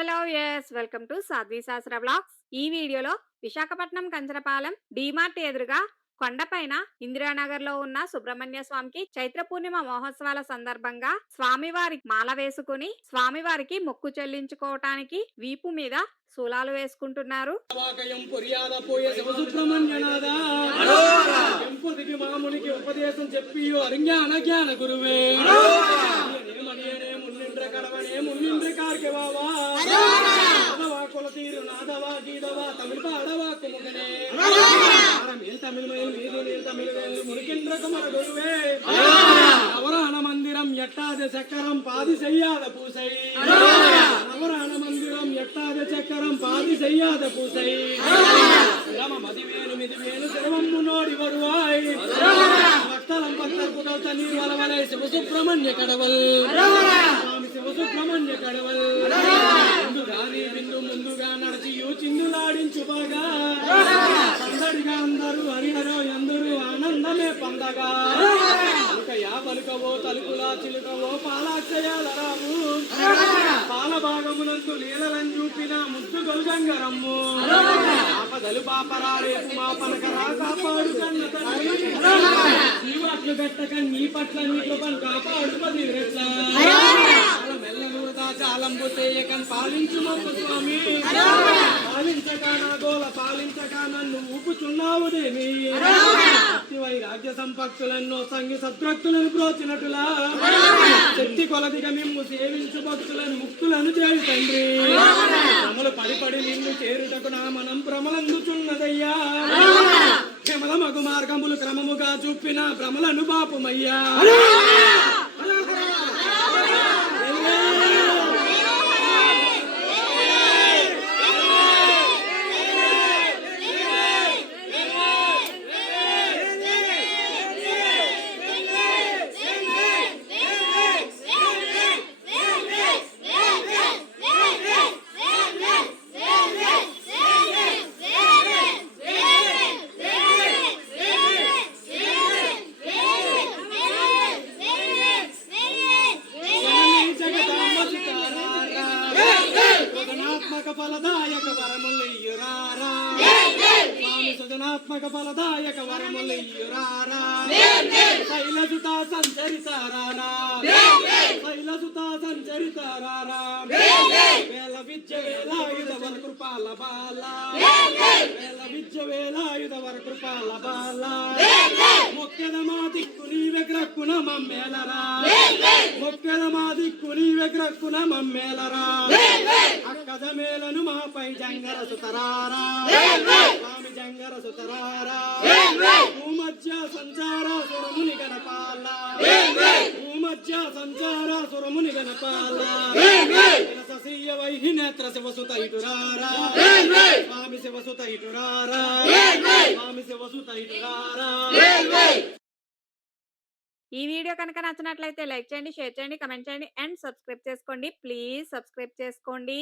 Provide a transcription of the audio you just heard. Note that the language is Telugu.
Hello yes welcome to Sadhvi Shastra blogs. ఈ వీడియోలో విశాఖపట్నం కంచరపాలెం డీమార్ట్ ఎదురుగా కొండపైన ఇందిరానగర్లో ఉన్న సుబ్రహ్మణ్య స్వామికి చైత్ర పూర్ణిమ మహోత్సవాల సందర్భంగా స్వామివారి మాల వేసుకుని స్వామివారికి మొక్కు చెల్లించుకోవటానికి వీపు మీద శూలాలు వేసుకుంటున్నారు. వాకయం పొరియాద పోయే శివసుబ్రహ్మణ్యనాథ. ఎంపుదికి మామునికి ఉపదేశం చెప్పి అరిజ్ఞాన జ్ఞాన గురువే. தீடவா தமிழ் பாடவாக்கு மகனே அறமேல் தமிழ் மயில் வீதியில் தமிழ் வேல் முறுக்கின்ற குமர குருவே நவராண மந்திரம் எட்டாத சக்கரம் பாதி செய்யாத பூசை. நவராண மந்திரம் எட்டாத சக்கரம் பாதி செய்யாத பூசை. சிரம மதிவேலும் இதுவேலு சிரமம் முன்னோடி வருவாய். பக்தலம் பக்தர் புகழ் தண்ணீர் சிவசுப்பிரமணிய கடவுள். சுவாமி சிவசுப்பிரமணிய கடவுள். నీ విందు ముందుగా నడిచి యూ చిందులాడించు బాగా. అందరిగా అందరూ హరిహరో ఎందరూ ఆనందమే పందగా పలుకయా పలుకవో తలుపులా చిలుకవో పాలాక్షయాల రాము. పాల భాగమునందు లీలలను చూపిన ముద్దు గొల్గంగరమ్ము. ఆపదలు పాపరారేపు మా పలకరా కాపాడు కన్న తండ్రి. జీవాట్లు పెట్టక నీ పట్ల నీ కృపను కాపాడు పది దాచాలంబు చేయకం స్వామి. పాలించక నా గోల పాలించక నన్ను ఊపుచున్నావు దేవి. భక్తివై రాజ్య సంపత్తులెన్నో సంగి సద్భక్తులను ప్రోచినట్టులా శక్తి కొలదిగా మిమ్ము సేవించు భక్తులను ముక్తులను చేయి తండ్రి. భ్రమలు పడి పడి నిన్ను చేరుటకు నా మనం భ్రమలందుచున్నదయ్యా. క్షమల మగు మార్గములు క్రమముగా చూపిన భ్రమలను పాపమయ్యా. ఫలదాయక వరములయ్యురారా స్వామి సృజనాత్మక ఫలదాయక వరములయ్యురారా శైలసుత సంచరితారారా శైలసుత సంచరితారారా వేల విద్య వేలాయుధ వర కృపాల బాల. వేల విద్య వేలాయుధ వర కృపాల బాల. మొక్కెద మా దిక్కు నీవె గ్రక్కున మమ్మేలరా. మొక్కెద మా దిక్కు నీవె గ్రక్కున మమ్మేలరా అక్కద మేలను మాపై జంగర సుతరారా స్వామి జంగర సుతరారా భూమధ్య సంచార సురముని గణపాల భూమధ్య సంచార సురముని గణపాల సీయ వైహి నేత్ర శివసుత ఇటురారా. స్వామి శివసుత ఇటురారా. ఈ వీడియో కనుక నచ్చినట్లయితే లైక్ చేయండి షేర్ చేయండి కమెంట్ చేయండి అండ్ సబ్స్క్రైబ్ చేసుకోండి. ప్లీజ్ సబ్స్క్రైబ్ చేసుకోండి.